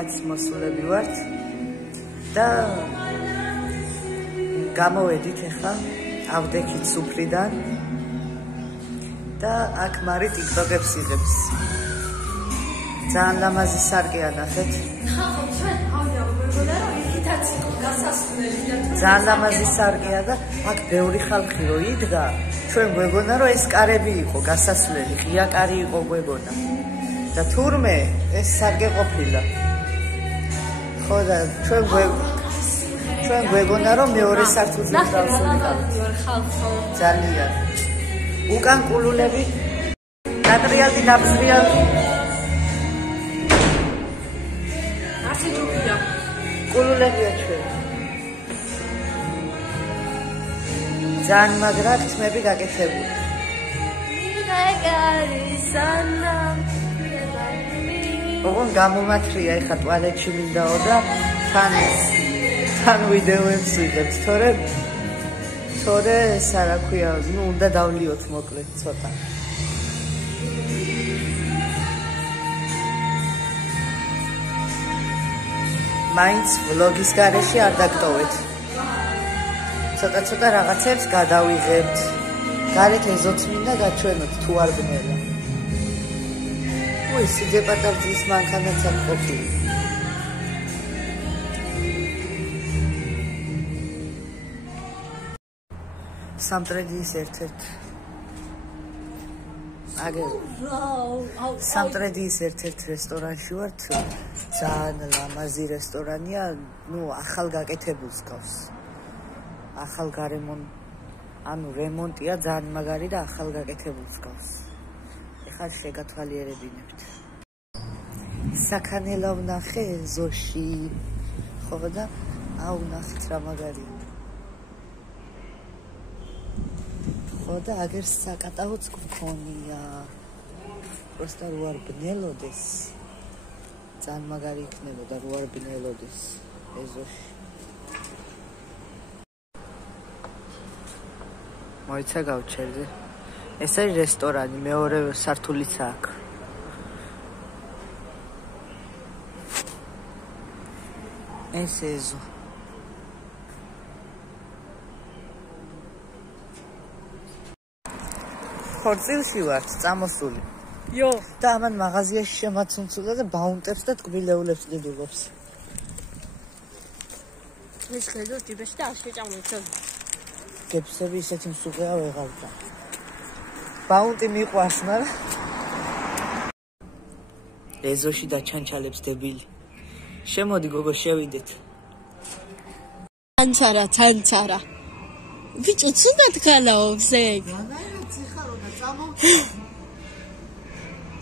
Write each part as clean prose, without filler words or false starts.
რაც მოსულები ვართ და გამოვედით ახლა ავდექით სუფრიდან და აქ მარი ტიკტოკებს იღებს. ძალიან ლამაზი სარკეა ნახეთ. ძალიან ლამაზი სარკეა და აქ ბევრი ხალხი რო იდგა, ჩვენ გვეგონა რომ ეს კარები იყო გასასვლელი, ღია კარი იყო გვეგონა. და თურმე ეს სარკე ყოფილა. ხო და ჩვენ გვეგონა რომ მეორე სართულზე დავსულიყავით. ძალიან. უკან კულულები დატრიალდი დაბზრიალდი. ასე ჯობია. კულულებია ჩვენ. ძალიან მაგრა თმები გაკეთებული. ოღონ გამომათრია ეხა ტუალეტში მინდაო და თან ვიდეოებს ვიღებთ, თორე ეს არა ქვია, ნუ უნდა დავლიოთ მოკლედ ცოტა. მაინც ვლოგის გარეშე არ დაგტოვეთ. ცოტა რაღაცებს გადავიღებთ. გარეთ ეზოც მინდა გაჩვენოთ თუ არ ბნელა. ой, სიძე პატარძის მანქანაც აქ ყოფილი. სამტრედიის ერთ-ერთ რესტორანში ვართ. ძალიან ლამაზი რესტორანია, ნუ ახალ გაკეთებულს გავს. ახალ რემონტია, ძალიან მაგარი და ახალ გაკეთებულს გავს. ეხლა შეგათვალიერებინებთ. საქანელა ვნახე ეზოში. ხო და ავნახეთ რა მაგარია. ხო და აგერ საკატაოც გქონია. просто რო არ ბნელოდეს. ძალიან მაგარი იქნებოდა რო არ ბნელოდეს ეზოში. მოიცა გავჩერდე. ეს არის რესტორანი, მეორე სართულიც აქ. ეს ეზო. ხორცილში ვართ, წამოსული. იო. და ამან მაღაზიაში შემაცუნცულა და ბაუნტერს და ტკბილეულებს დიდულობს. ეს ხედავს ტიპში და არ შეჭამოიცო. გებსები ისეთი მსუღეა ვეღარდა. ბაუნტი მიყვარს, მაგრამ ეზოში დაჩანჩალებს დებილი. შემოდი გოგო შევიდეთ. ჩანჩარა. ბიჭო, ცუდად გალაობს ეგ.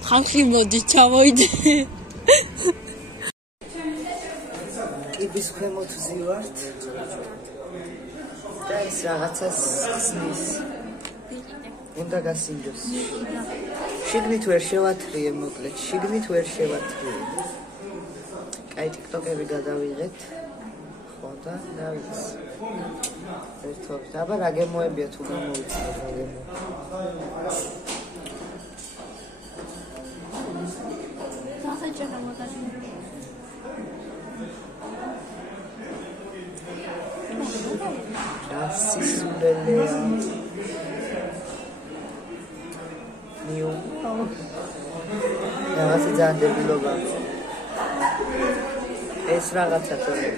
ხალხი მოდი ჩამოიდე. კიბის ქვემოთ ვზივართ. და ის რაღაცას ხსნის. უნდა გასინჯოს. შიგნით ვერ შევათრიე მოკლედ, შიგნით ვერ შევათრიე. კაი ტიკტოკები გადავიღეთ. ხო და დავიც. ერთობით. აბა რა გემოებია თუ გამოვიცნოთ რა გემო. დასაჭერა მაგარი. სისულელეა. მიუ. რაღაცა ძალიან დებილობა. ეს რაღაცა თორე.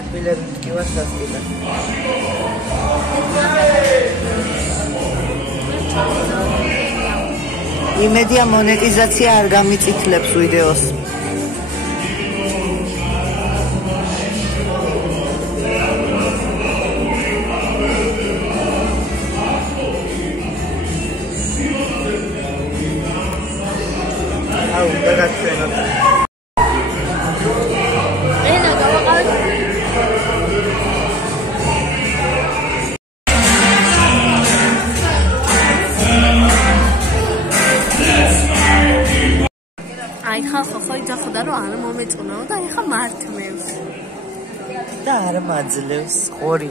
კბილები მტკივარს გასკიდა. იმედია მონეტიზაცია არ გამიწითლებს ვიდეოს. აუ, დაგაჩვენოთ. ენა გავაყავეთ. აი ხალხო ხო იძახდა რომ არ მომეწონაო და ეხა მართმევს. და არ მაძლევს. ღორი.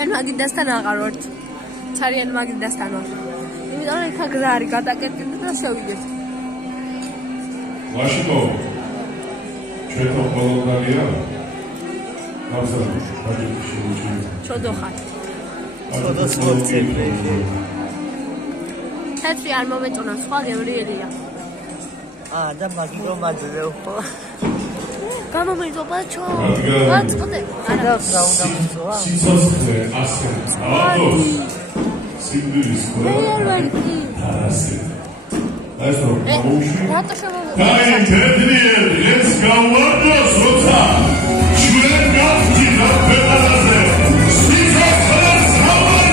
ჩვენ მაგიდასთან აღარ ვართ. ცარიან მაგიდასთან ვართ. იმიტომ იქ აგრა არის გადაკეთებული და შევიდეთ. ლაშიკო. ჩვენ ხოლმდანია. ნავსად მაგიდი შემოჭრილი. ჩოდო ხარ. ცოტა სპორტები. თეთრი არ მომეწონა, სხვა გემრიელია. და მაგი რომ აძლევო. გამომეწონა ჩო. მადლობა. და უნდა მიწოა. სიცოცხლე ასე. ავადოს. სიკვდილის მე არ ვარ კი. ასე. ეს რომ მოუშვი. რატო შემოვიდა? დაი თეთრიელი, ეს გავარდოს როცა. ჩვენ გავხდით პედალაზე. სიცოცხლეს გავარდო.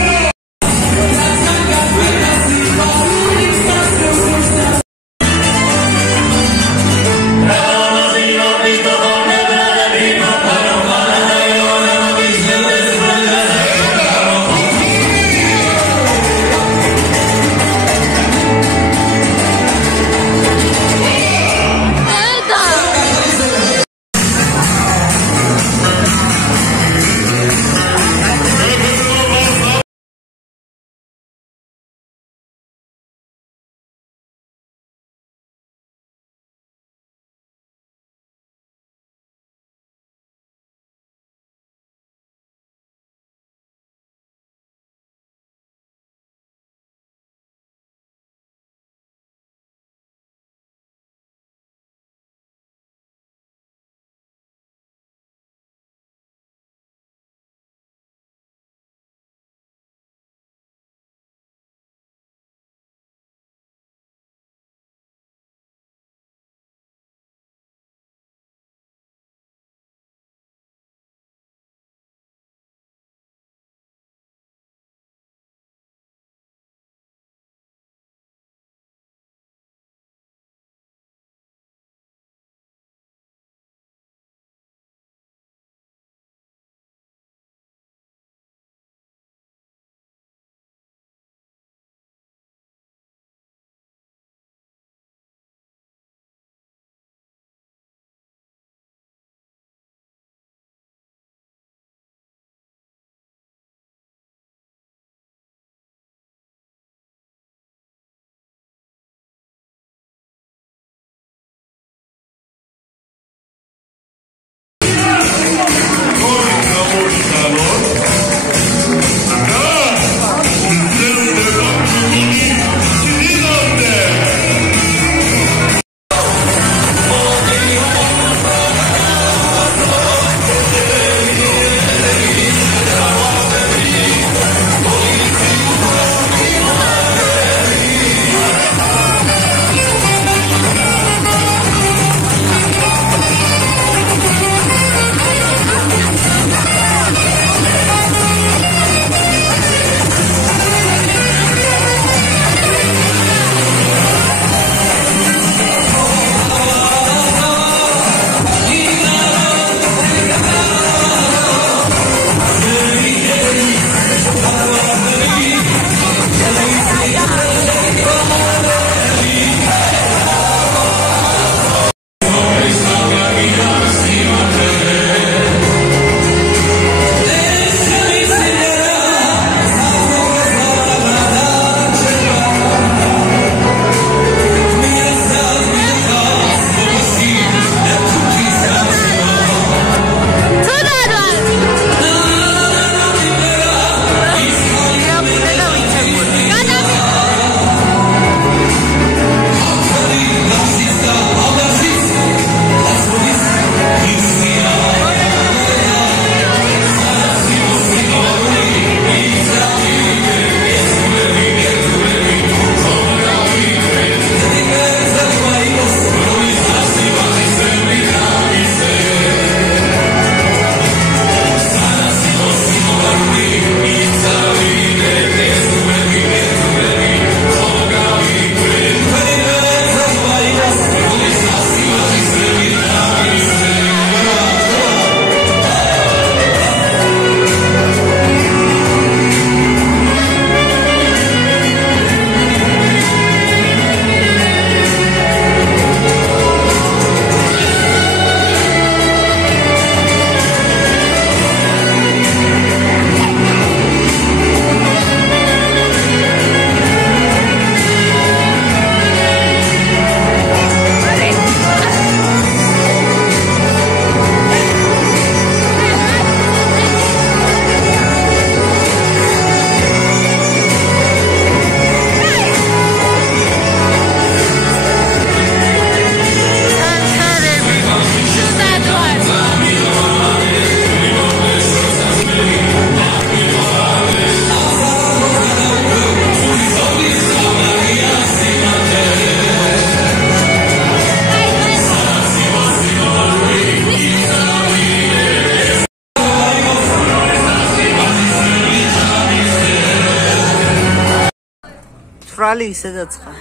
თვრალი ისედაც ხარ.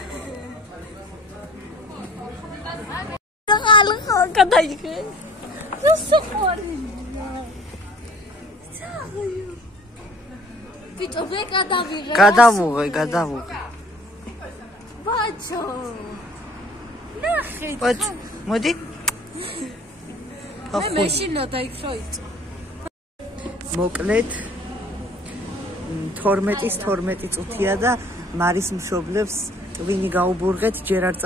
ხალხო გადაიღე. რუსოყარი. ჩაღიო. ბიჭო მე გადავიღე. გადავუღე. ბაჭო. ნახე. მოდი. მე მეშინა დაიქროით. მოკლედ 12 წუთია და მარის მშობლებს ვინი გაუბურღეთ, ჯერ არ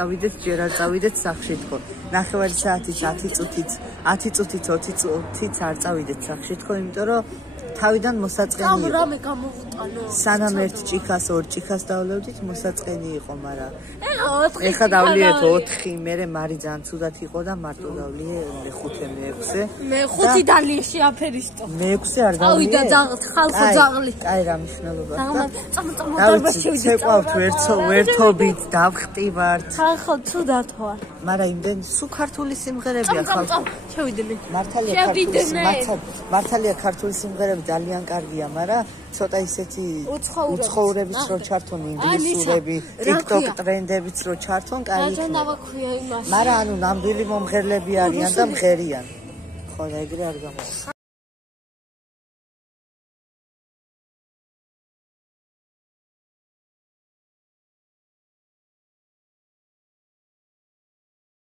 წავიდეთ სახლში თქო. ნახევარი საათით, 10 წუთით, 20 წუთით არ წავიდეთ სახლში თქო, იმიტომ რომ თავიდან მოსაწყენი იყო. რამე გამოვუტანო. სანამ ერთ ჭიქას, ორ ჭიქას დავლევდით, მოსაწყენი იყო, მაგრამ ეხა დავლიეთ 4, მერე მარი ძალიან ცუდად იყო და მარტო დავლიე მე-5, მე-6. მე 5 დალიე შეაფერისტო. მე-6 არ დავლიე. ავიდა ძაღლი, ხალხო ძაღლი. კაი რა მნიშვნელობა. დავიცი, ცეკვავთ ვერთობით დავხტივართ. ხალხო ცუდად ვარ. მაგრამ იმდენ სულ ქართული სიმღერებია ხალხო. შევიდნე. მართალია ქართული სიმღერები ძალიან კარგია, მაგრამ ცოტა ისეთი უცხოურებიც რო ჩართონ, ინგლისურები, TikTok ტრენდებიც რო ჩართონ, კაი. რაჯან დავაქვია იმას. მაგრამ ანუ ნამდვილი მომღერლები არიან და მღერიან. ხო, ეგრე არ გამოვა.